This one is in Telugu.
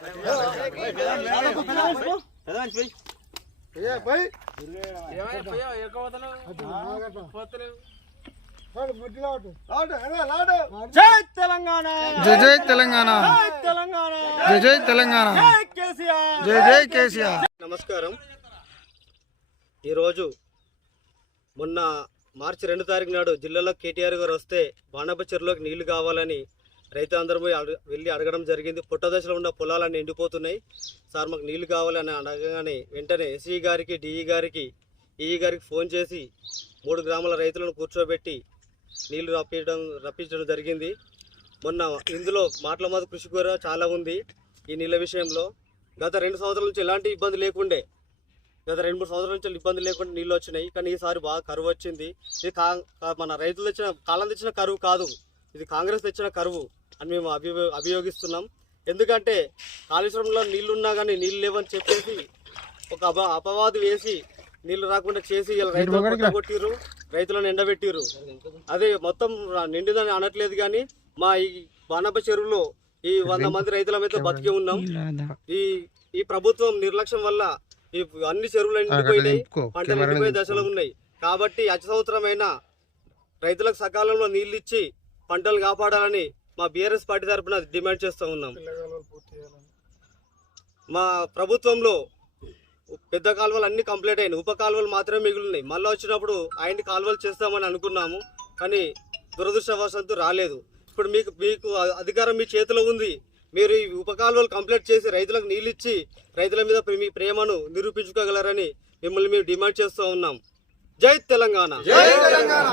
జై తెలంగాణ, జై జై తెలంగాణ, జై జై తెలంగాణ, జై జై కేసీఆర్. నమస్కారం. ఈరోజు మొన్న మార్చి 2 తారీఖు నాడు జిల్లాలో కేటీఆర్ గారు వస్తే బాణాప చెరువులోకి నీళ్లు కావాలని రైతులందరూ వెళ్ళి అడగడం జరిగింది. పుట్టదశలో ఉన్న పొలాలన్నీ ఎండిపోతున్నాయి సార్, మాకు నీళ్లు కావాలని అడగగానే వెంటనే ఎస్ఈ గారికి, డిఈ గారికి, ఈఈ గారికి ఫోన్ చేసి 3 గ్రామాల రైతులను కూర్చోబెట్టి నీళ్లు రప్పించడం జరిగింది. మొన్న ఇందులో మాటల మాది కృషి కూడా చాలా ఉంది. ఈ నీళ్ళ విషయంలో గత 2 సంవత్సరాల నుంచి ఎలాంటి ఇబ్బంది లేకుండే, గత 2-3 సంవత్సరాల నుంచి ఇబ్బంది లేకుండా నీళ్ళు వచ్చినాయి. కానీ ఈసారి బాగా కరువు వచ్చింది. ఇది మన రైతులు తెచ్చిన కాలం తెచ్చిన కరువు కాదు, ఇది కాంగ్రెస్ తెచ్చిన కరువు అని మేము అభియోగిస్తున్నాం. ఎందుకంటే కాళేశ్వరంలో నీళ్లున్నా కానీ నీళ్ళు లేవని చెప్పేసి ఒక అపవాదు వేసి నీళ్లు రాకుండా చేసి రైతులను కొట్టిర్రు, రైతులను ఎండబెట్టిర్రు. అదే మొత్తం నిండుదని అనట్లేదు, కానీ మా ఈ బాణాప చెరువులో ఈ 100 మంది రైతుల మీద బతికి ఉన్నాం. ఈ ప్రభుత్వం నిర్లక్ష్యం వల్ల ఈ అన్ని చెరువులు ఎండిపోయినాయి, పంటలు ఎండిపోయే దశలో ఉన్నాయి. కాబట్టి అతి సంవత్సరమైన రైతులకు సకాలంలో నీళ్ళు ఇచ్చి పంటలు కాపాడాలని మా బీఆర్ఎస్ పార్టీ తరఫున డిమాండ్ చేస్తూ ఉన్నాం. మా ప్రభుత్వంలో పెద్ద కాలువలు అన్ని కంప్లీట్ అయినాయి, ఉప కాలువలు మాత్రమే మిగిలినాయి. మళ్ళీ వచ్చినప్పుడు ఆయన్ని కాలువలు చేస్తామని అనుకున్నాము, కానీ దురదృష్టవశాత్తు రాలేదు. ఇప్పుడు మీకు అధికారం మీ చేతిలో ఉంది. మీరు ఈ ఉప కాలువలు కంప్లీట్ చేసి రైతులకు నీళ్ళు ఇచ్చి రైతుల మీద మీ ప్రేమను నిరూపించుకోగలరని మిమ్మల్ని మేము డిమాండ్ చేస్తూ ఉన్నాం. జై తెలంగాణ. జై తెలంగాణ.